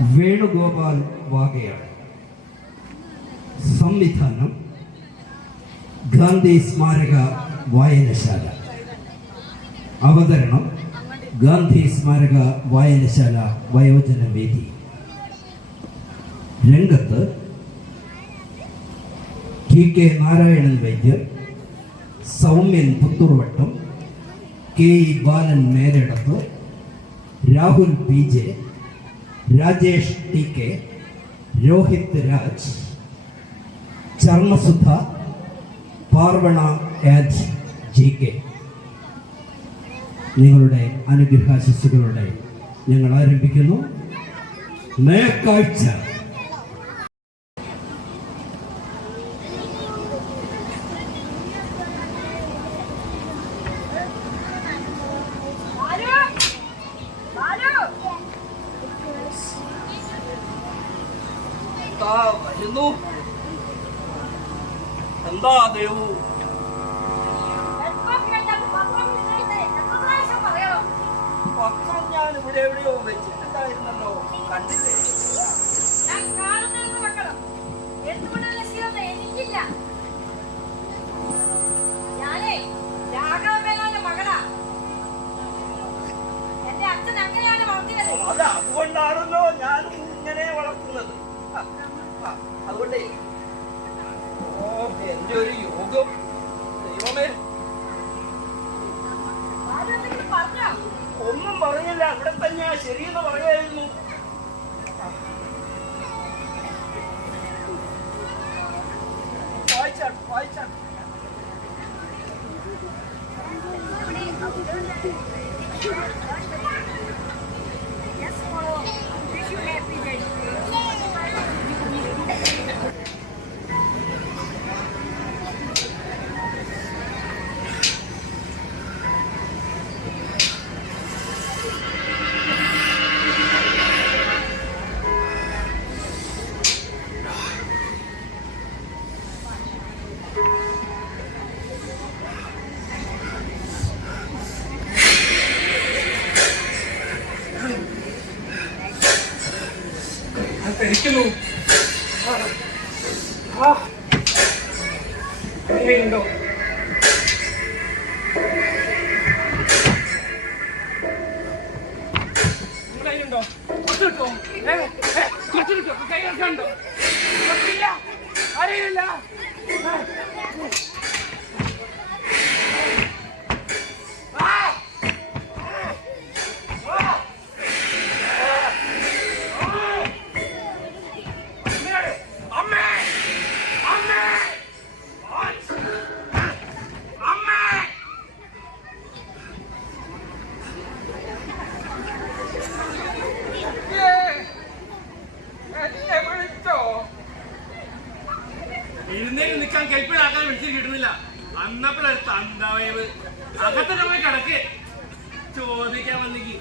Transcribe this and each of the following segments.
വേണുഗോപാൽ വാഗയാണ്. സംവിധാനം ഗാന്ധി സ്മാരക വായനശാല. അവതരണം ഗാന്ധി സ്മാരക വായനശാല വയോജന വേദി. രംഗത്ത് T K Narayanan Vaidyar Soumyan Puthurvattam K E Balan Melidath Rahul P J Rajesh T K Rohit Raj Charmasudha Parvana and G K. നിങ്ങളുടെ അനുഗ്രഹാശിസുകളോടെ ഞങ്ങൾ ആരംഭിക്കുന്നു. നേക്കാഴ്ച கோவிந்தோ അന്നപ്പോഴൊരു തന്താവയവ്. അകത്തന്നെ പോയി ചോദിക്കാൻ വന്നെങ്കി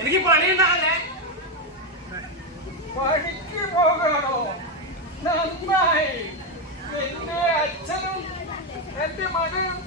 എനിക്ക് പണി ഉണ്ടാകല്ലേ പണിക്ക് പോകണോ? നന്നായി. എന്റെ അച്ഛനും എന്റെ മകനും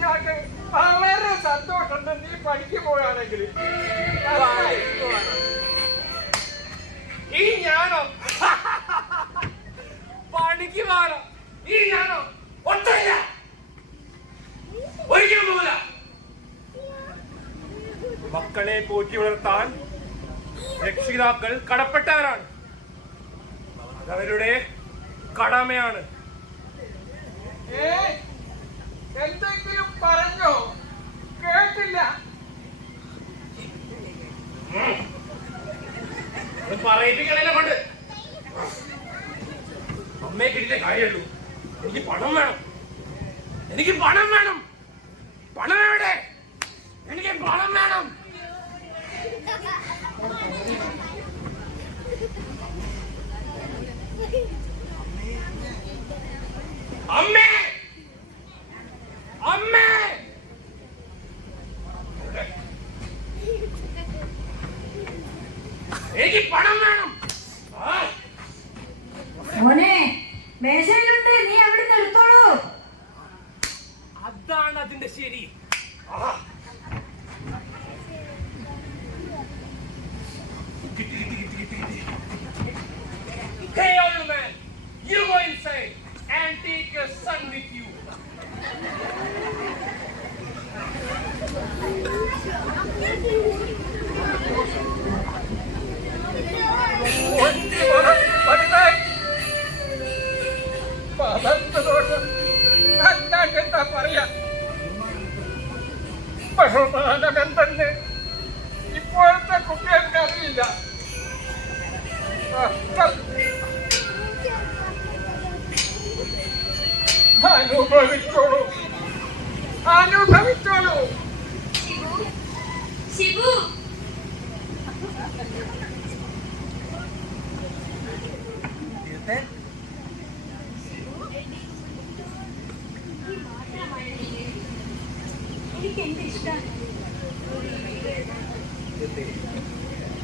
ഞങ്ങൾക്ക് വളരെ സന്തോഷമുണ്ട്. നീ പണിക്ക് പോയാണെങ്കിൽ ഈ ഞാനോ? പണിക്ക് പോകണം? ഈ ഞാനോ? ഒട്ടില്ല ഒരിക്കലും പോകില്ല മക്കളെ പോറ്റി വളർത്താൻ രക്ഷിതാക്കൾ കടപ്പെട്ടവരാണ്. അതവരുടെ കടമയാണ്. എന്തെങ്കിലും പറഞ്ഞോ? കേട്ടില്ല. ഇത് പറയിപ്പിക്കണേനെ കൊണ്ട്. അമ്മയെ കിട്ടിയ കാര്യമുള്ളൂ എനിക്ക് പണം വേണം. എനിക്ക് പണം വേണം. പണം എവിടെ? എനിക്ക് പണം വേണം. അമ്മേ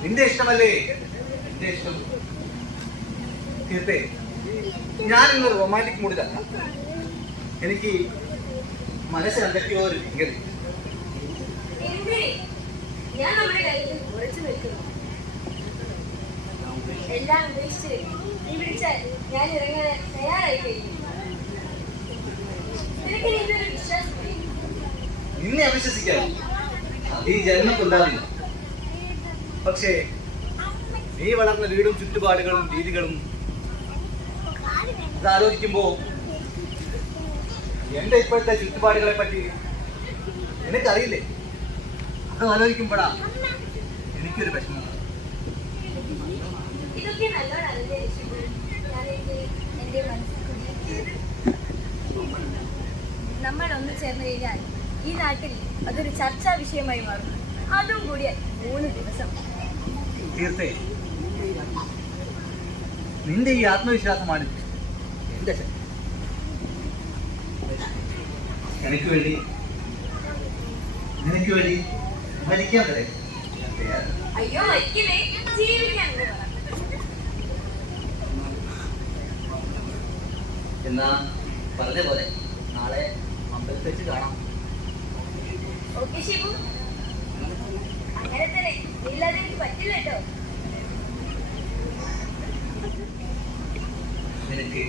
നിന്റെ ഇഷ്ടമല്ലേ? എന്റെ ഇഷ്ടം തീർത്തേ ഞാൻ റൊമാന്റിക് മൂഡിലല്ല എനിക്ക് മനസ്സിലെന്തൊക്കെയോ ഒരു ഭീകര എന്തിനെ ഞാൻ നമ്മുടെ കാര്യത്തിൽ ഉറച്ചു നിൽക്കുന്നു എല്ലാം ഉപേക്ഷിച്ച് നീ വിളിച്ചാൽ ഞാൻ ഇറങ്ങാൻ തയ്യാറായി കഴിഞ്ഞു നിനക്ക് നീ ഇതൊരു വിശ്വാസമായി നിന്നെ അവിശ്വസിക്കാൻ ഈ ജന്മത്തുണ്ടാവില്ല. പക്ഷേ നീ വളർന്ന വീടും ചുറ്റുപാടുകളും രീതികളും ഇതാലോചിക്കുമ്പോ എന്റെ ഇപ്പോഴത്തെ ചുറ്റുപാടുകളെ പറ്റി എനിക്കറിയില്ലേ അത് ആലോചിക്കുമ്പോഴാ എനിക്കൊരു കുടിയിരുത്തിയത് നമ്മൾ ഒന്ന് ചേർന്ന് കഴിഞ്ഞാൽ ഈ നാട്ടിൽ അതൊരു ചർച്ചാ വിഷയമായി മാറും അതും കൂടിയാൽ മൂന്ന് ദിവസം. തീർത്തേ. നിന്റെ ഈ ആത്മവിശ്വാസമാണ് എന്റെ എനിക്ക് വേണ്ടി നിനക്ക് വേണ്ടി മരിക്കാൻ വരെ അയ്യോ മരിക്കില്ലേ? ജീവിക്കാൻ. എന്നാ പറഞ്ഞ പോലെ നാളെ അമ്പലത്തിൽ വെച്ച് കാണാം. ഓക്കെ ശിവു. അങ്ങനെ തന്നെ ഇല്ലാതെ എനിക്ക് പറ്റില്ല കേട്ടോ. നിനക്ക്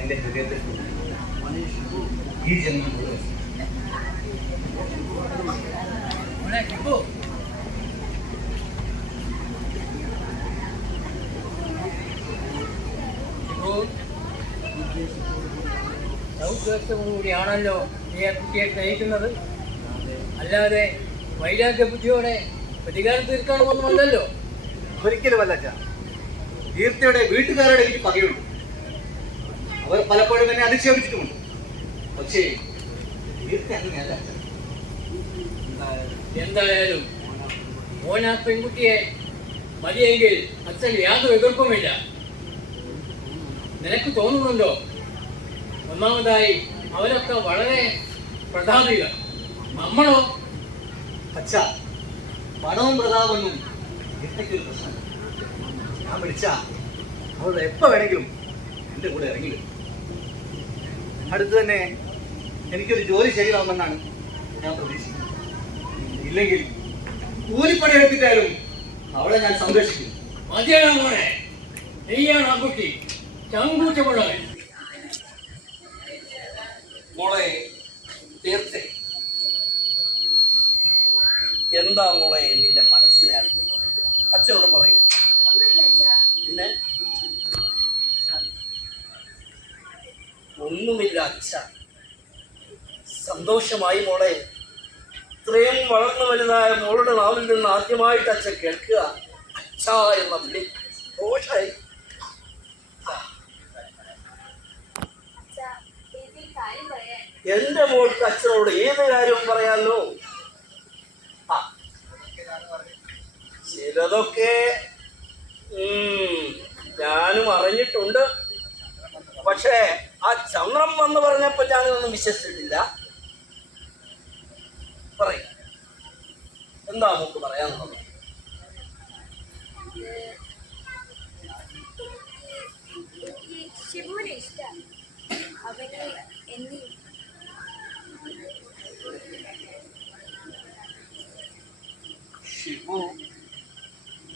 എന്റെ ഹൃദയത്തിൽ ഈ ജന്മം മുഴുവൻ. കൂടിയാണല്ലോ നീ ആ കുട്ടിയെ സ്നേഹിക്കുന്നത്. അല്ലാതെ വൈരാഗ്യ ബുദ്ധിയോടെ പ്രതികാരം തീർക്കണമെന്നുമല്ലല്ലോ ഒരിക്കലുമല്ല അച്ഛാ. കീർത്തിയുടെ വീട്ടുകാരുടെ എനിക്ക് പകയുള്ളൂ. അവർ പലപ്പോഴും എന്നെ അധിക്ഷേപിച്ചിട്ടുമുണ്ട്. പക്ഷേ അങ്ങനെയല്ല. എന്തായാലും മോൻ ആ പെൺകുട്ടിയെ മതിയെങ്കിൽ അച്ഛൻ യാതൊരു എതിർപ്പുമില്ല. നിനക്ക് തോന്നുന്നുണ്ടോ? ഒന്നാമതായി അവരൊക്കെ വളരെ പ്രധാനികൾ നമ്മളോ അച്ഛാ പണവും പ്രതാപമൊന്നും കീർത്തിക്കൊരു പ്രശ്നം ഞാൻ വിളിച്ച അവൾ എപ്പോ വേണമെങ്കിലും എന്റെ കൂടെ ഇറങ്ങി വരും. അടുത്ത് തന്നെ എനിക്കൊരു ജോലി ശരിയാവുമെന്നാണ് ഞാൻ പ്രതീക്ഷിക്കുന്നത്. ഇല്ലെങ്കിൽ കൂലിപ്പണി എടുത്തിട്ടാലും അവളെ ഞാൻ സംരക്ഷിക്കും. മതിയാണ് മോനെ നീയാണ് ആ കുട്ടി ചങ്കൂറ്റമുള്ളവൻ മോളെ തീർച്ചയായും. എന്താ മോളെ നിന്റെ മനസ്സിനെ അടുത്തുന്നത് അച്ഛനോട് പറയൂ. പിന്നെ? ഒന്നുമില്ല അച്ഛ. സന്തോഷമായി മോളെ. ഇത്രയും വളർന്നു വലുതായ മോളുടെ നാവിൽ നിന്ന് ആദ്യമായിട്ട് അച്ഛൻ കേൾക്കുക. അച്ഛ എന്ന വിളി. സന്തോഷായി. എന്റെ മോൾക്ക് അച്ഛനോട് ഏത് കാര്യവും പറയാമല്ലോ ചിലതൊക്കെ ഉം, ഞാനും അറിഞ്ഞിട്ടുണ്ട്. പക്ഷേ ആ ചന്ദ്രം വന്ന് പറഞ്ഞപ്പോ ഞാനൊന്നും വിശ്വസിച്ചിട്ടില്ല. പറയും. എന്താ നമുക്ക് പറയാനുള്ളത്? ശിവനെ ഇഷ്ടം അവനെ എന്നീ ഷിബു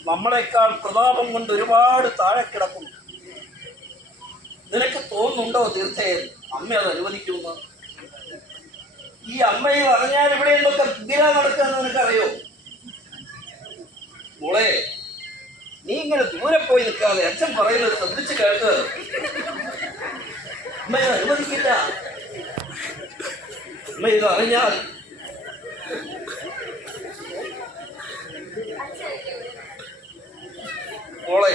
നമ്മളെക്കാൾ പ്രതാപം കൊണ്ട് ഒരുപാട് താഴെ കിടക്കുന്നു. നിനക്ക് തോന്നുന്നുണ്ടോ തീർച്ചയായും? അമ്മ അത് അനുവദിക്കുമെന്ന്? ഈ അമ്മയെ അറിഞ്ഞാൽ ഇവിടെ എന്തൊക്കെ പുതിയ നടക്കാന്ന് നിനക്കറിയോ? മോളെ നീ ഇങ്ങനെ ദൂരെ പോയി നിൽക്കാതെ അച്ഛൻ പറയുന്നത് ശ്രദ്ധിച്ച് കേൾക്ക്. അമ്മ ഇത് അനുവദിക്കില്ല. അമ്മ ഇത് അറിഞ്ഞാൽ മോളെ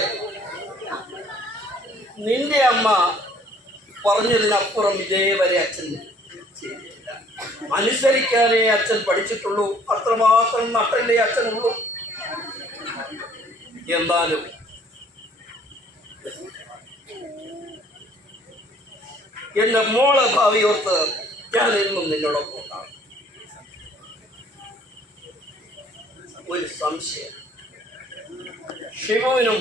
നിന്റെ അമ്മ പറഞ്ഞതിനപ്പുറം ഇതേവരെ അച്ഛൻ അനുസരിക്കാനേ അച്ഛൻ പഠിച്ചിട്ടുള്ളൂ അത്രമാത്രം നട്ടല്ലേ അച്ഛനുള്ളൂ. എന്നാലും എന്റെ മോളെ ഭാവി ഓർത്ത് ഞാൻ എന്നും നിന്നോടൊപ്പം ഒരു സംശയം. ഷിവുവിനും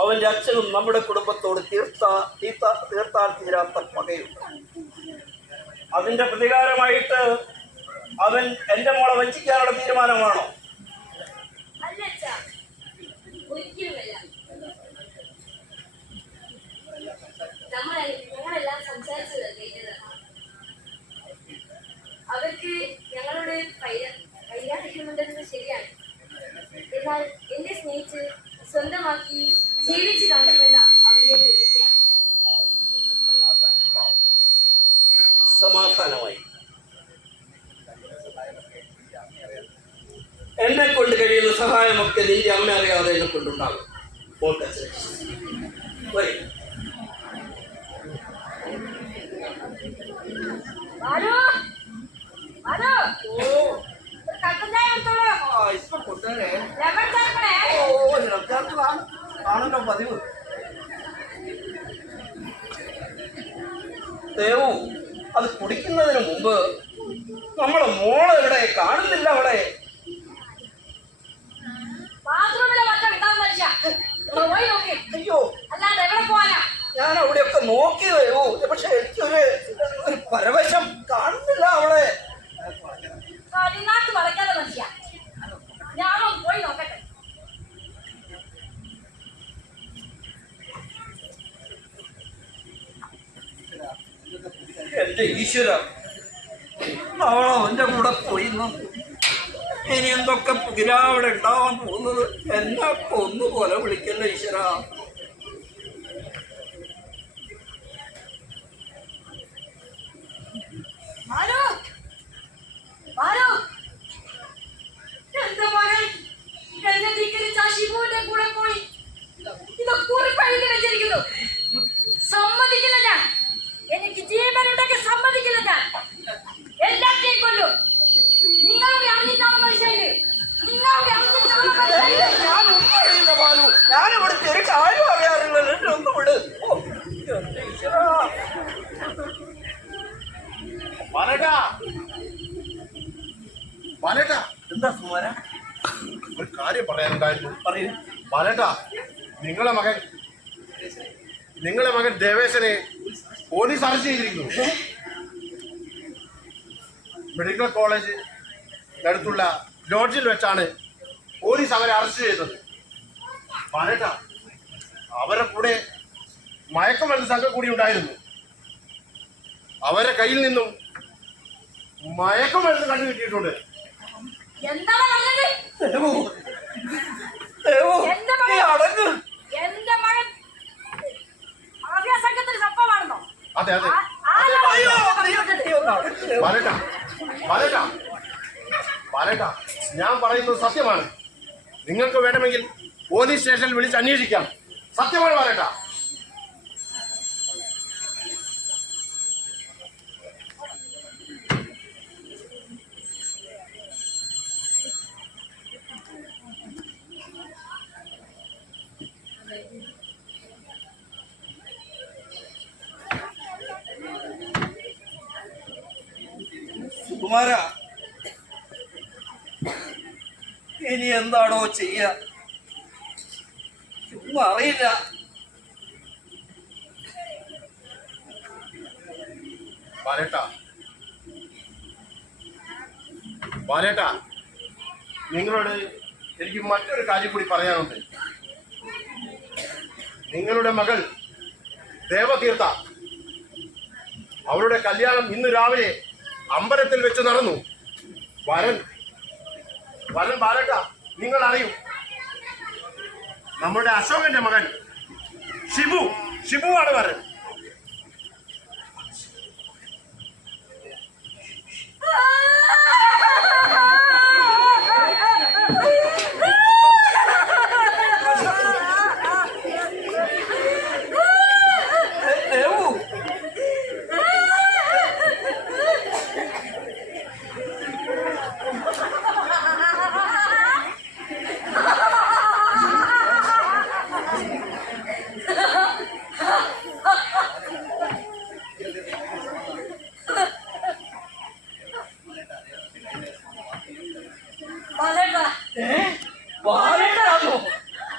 അവന്റെ അച്ഛനും നമ്മുടെ കുടുംബത്തോട് തീർത്ത തീർത്ത തീർത്താൽ തീരാത്ത പകയുണ്ട്. അതിന്റെ പ്രതികാരമായിട്ട് അവൻ എന്റെ മോളെ വഞ്ചിക്കാനുള്ള തീരുമാനമാണോ? അവർക്ക് ഞങ്ങളോട് വൈരാഗ്യമുണ്ടെന്നത് ശരിയാണ്. എന്നാൽ എന്നെ സ്നേഹിച്ച് സ്വന്തമാക്കി ജീവിച്ച് കാണിക്കുമെന്ന അവരെ പ്രതിജ്ഞയാണ് സമാധാനമായി. എന്നെ കൊണ്ട് കഴിയുന്ന സഹായമൊക്കെ നിന്റെ അമ്മ അറിയാതെ എന്നെ കൊണ്ടുണ്ടാകും. ആരോ ആരോ ഒരു ഇപ്പൊ കൊണ്ടുവരേ. ആണല്ലോ പതിവ് ദേവു അത് കുടിക്കുന്നതിന് മുമ്പ് നമ്മളെ മോളെ ഇവിടെ കാണുന്നില്ല നോക്കി. അയ്യോ. ഞാൻ അവിടെയൊക്കെ നോക്കി ദേവു. പക്ഷെ എനിക്കൊരു ഒരു പരവശം കാണുന്നില്ല അവിടെ. കരിനാട്ട് വളയ്ക്കാതെ മനുഷ്യ ഞാനൊന്ന് പോയി നോക്കട്ടെ. എന്റെ ഈശ്വര അവളോ എന്റെ കൂടെ പോയി ഇനി എന്തൊക്കെ പുകിരാ അവിടെ ഉണ്ടാവാൻ പോകുന്നത് എന്നെ കൊന്നു വിളിക്കല്ലോ വിളിക്കല്ല ഈശ്വര. ആരോ ആരോ എന്റെ മകൻ എന്നെ ധിക്കരിച്ച ആ ശിവുവിന്റെ കൂടെ പോയി ഇത് കുറിപ്പ് എഴുതി വെച്ചിരിക്കുന്നു സമ്മതിക്കില്ല ഞാൻ. എനിക്ക് ജീവനുണ്ടെങ്കിൽ സമ്മതിക്കില്ല ഞാൻ. എല്ലാത്തെയും കൊല്ലും. നിങ്ങളുടെ അറിഞ്ഞിട്ടാണ് മനുഷ്യന് നിങ്ങളുടെ അറിഞ്ഞിട്ടാണ് എന്താ സുമാര? ഒരു കാര്യം പറയാനുണ്ടായിരുന്നു. പറയൂ. വരട്ടാ നിങ്ങളെ മകൻ നിങ്ങളെ മകൻ ദേവേശനെ പോലീസ് അറസ്റ്റ് ചെയ്തിരിക്കുന്നു. മെഡിക്കൽ കോളേജ് അടുത്തുള്ള ലോഡ്ജിൽ വെച്ചാണ് പോലീസ് അവരെ അറസ്റ്റ് ചെയ്തത്. വരട്ടാ അവരെ കൂടെ മയക്കുമരുന്ന് സംഘം കൂടി ഉണ്ടായിരുന്നു. അവരെ കയ്യിൽ നിന്നും മയക്കുമരുന്ന് കണ്ടുകിട്ടിയിട്ടുണ്ട് എന്താണ് പറഞ്ഞത് ദേവു ദേവു എന്റെ നീ മകൻ അടങ്ങ് എന്റെ മകൻ മാഫിയ സംഘത്തിന് സപ്പമാണെന്നോ അതെ അതെ. വരട്ട വരട്ട വരട്ട ഞാൻ പറയുന്നത് സത്യമാണ്. നിങ്ങൾക്ക് വേണമെങ്കിൽ പോലീസ് സ്റ്റേഷനിൽ വിളിച്ച് അന്വേഷിക്കാം. സത്യമാണ് വരട്ട ഇനി എന്താണോ ചെയ്യ? ഒന്നും അറിയില്ല. വരട്ട നിങ്ങളോട് എനിക്ക് മറ്റൊരു കാര്യം കൂടി പറയാനുണ്ട്. നിങ്ങളുടെ മകൾ ദേവതീർത്ഥ അവരുടെ കല്യാണം ഇന്ന് രാവിലെ അമ്പലത്തിൽ വെച്ച് നടന്നു. വരൻ വരൻ ബാലട്ട നിങ്ങൾ അറിയും നമ്മുടെ അശോകന്റെ മകൻ ഷിബു ഷിബു ആണ് വരൻ.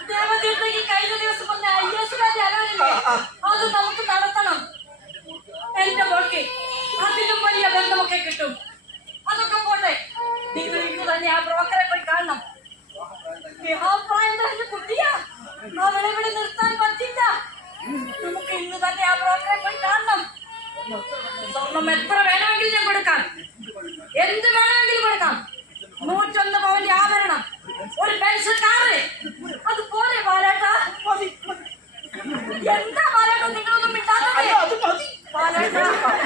ദേവതീർത്ഥയ്ക്ക് കഴിഞ്ഞ ദിവസം വന്ന അയ്യസുകാരുടെ അലവനില്ലേ അത് നമുക്ക് നടത്തണം. എന്റെ മോൾക്ക് അതിലും വലിയ ബന്ധമൊക്കെ കിട്ടും. അതൊക്കെ പോട്ടെ. നിങ്ങൾ ഇന്ന് തന്നെ ആ ബ്രോക്കറെ പോയി കാണണം. വിവാഹപ്രായം കുട്ടിയാ. അവളെ ഇവിടെ നിർത്താൻ പറ്റില്ല. നമുക്ക് ഇന്ന് തന്നെ ആ ബ്രോക്കറെ പോയി കാണണം. സ്വർണം Hello,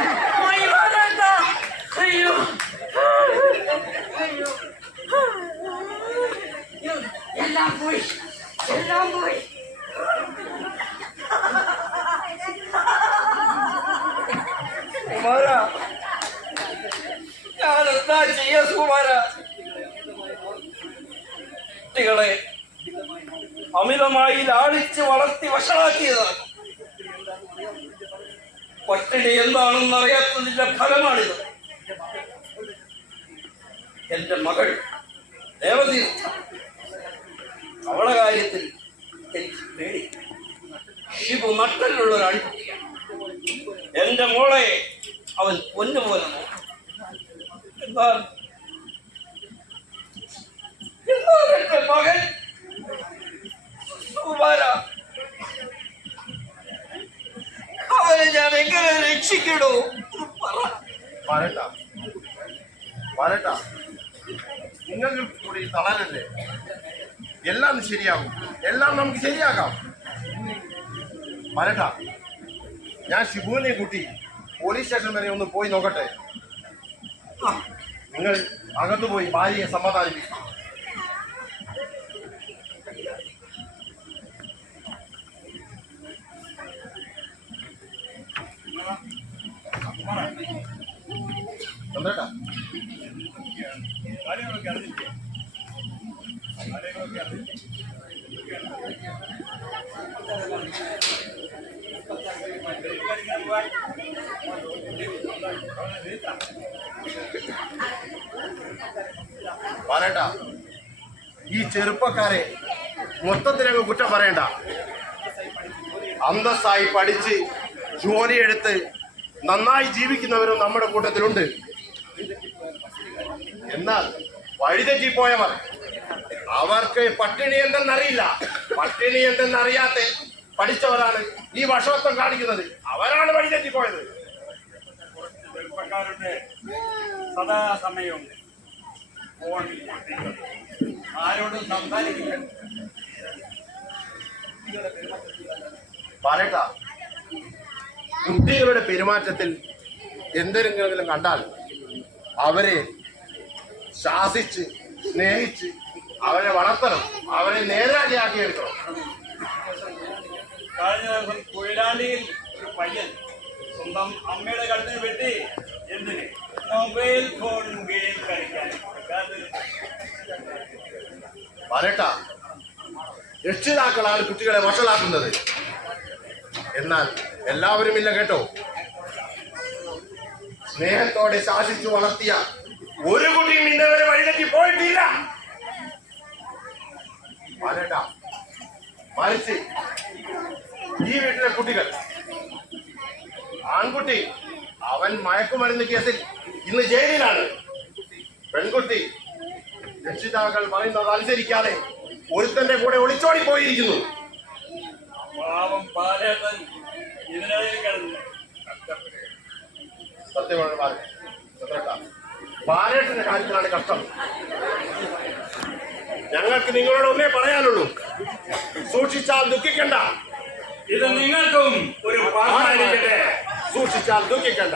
പട്ടിണി എന്താണെന്ന് ഫലമാണിത്. എന്റെ മകൾ ദേവതീർത്ഥ അവളെ കാര്യത്തിൽ എനിക്ക് പേടി ശിവു നട്ടലുള്ള ഒരു ആൺകുട്ടിയാണ് എന്റെ മോളെ അവൻ പൊന്നുപോലെ നോക്കും എന്നാൽ എന്നാൽ എന്റെ മകൻ സുകുമാര അവനെ ഞാൻ എങ്ങനെ രക്ഷിക്കണോ ഒന്ന് പറ വരട്ട വരട്ട നിങ്ങൾ കൂടി തളരല്ലേ എല്ലാം ശരിയാകും എല്ലാം നമുക്ക് ശരിയാക്കാം വരട്ട ഞാൻ ഷിബുവിനെ കൂട്ടി പോലീസ് സ്റ്റേഷൻ വരെ ഒന്ന് പോയി നോക്കട്ടെ? നിങ്ങൾ അകത്തു പോയി ഭാര്യയെ സമാധാനിപ്പിക്കും ചന്ദ്രേട്ടാ. പറയട്ടാ ഈ ചെറുപ്പക്കാരെ മൊത്തത്തിലങ്ങ് കുറ്റം പറയണ്ട. അന്തസ്സായി പഠിച്ച് ജോലിയെടുത്ത് നന്നായി ജീവിക്കുന്നവരും നമ്മുടെ കൂട്ടത്തിലുണ്ട്. എന്നാൽ വഴിതെറ്റിപ്പോയവർ അവർക്ക് പട്ടിണി എന്തെന്നറിയില്ല. പട്ടിണി എന്തെന്നറിയാത്ത പഠിച്ചവരാണ് ഈ വഷവത്വം കാണിക്കുന്നത്. അവരാണ് വഴിതെറ്റിപ്പോയത് ചെറുപ്പക്കാരുടെ സദാസമയവും ഫോൺ ആരോടും സംസാരിക്കില്ല. പാലേട്ട കുട്ടികളുടെ പെരുമാറ്റത്തിൽ എന്തെങ്കിലും കണ്ടാൽ അവരെ ശാസിച്ച് സ്നേഹിച്ച് അവരെ വളർത്തണം അവരെ നേരാളിയാക്കി എടുക്കണം. കഴിഞ്ഞ ദിവസം കൊയിലാണ്ടിയിൽ ഒരു പയ്യൻ സ്വന്തം അമ്മയുടെ കഴുത്തിന് വെട്ടി എന്തിന്? മൊബൈൽ ഫോൺ ഗെയിം കളിക്കാൻ പറയട്ട രക്ഷിതാക്കളാണ് കുട്ടികളെ വഷളാക്കുന്നത്. എന്നാൽ എല്ലാവരും ഇല്ല കേട്ടോ. സ്നേഹത്തോടെ ശാസിച്ചു വളർത്തിയ ഒരു കുട്ടിയും ഇന്നവരെ വഴിതെറ്റി പോയിട്ടില്ല. പറയട്ട മറിച്ച് ഈ വീട്ടിലെ കുട്ടികൾ. ആൺകുട്ടി അവൻ മയക്കുമരുന്ന് കേസിൽ ഇന്ന് ജയിലിലാണ്. പെൺകുട്ടി രക്ഷിതാക്കൾ പറയുന്നത് അനുസരിക്കാതെ ഒരുത്തന്റെ കൂടെ ഒളിച്ചോടി പോയിരിക്കുന്നു. പാവം പാലേട്ടൻ ഇതിനിടയിൽ കിടന്നു. സത്യമാണ് പാലേട്ടന്റെ കാര്യത്തിലാണ് കഷ്ടം. ഞങ്ങൾക്ക് നിങ്ങളോട് ഒന്നേ പറയാനുള്ളൂ. സൂക്ഷിച്ചാൽ ദുഃഖിക്കണ്ട. ഇത് നിങ്ങൾക്കും ഒരു പാഠമായിരിക്കട്ടെ. സൂക്ഷിച്ചാൽ ദുഃഖിക്കണ്ട.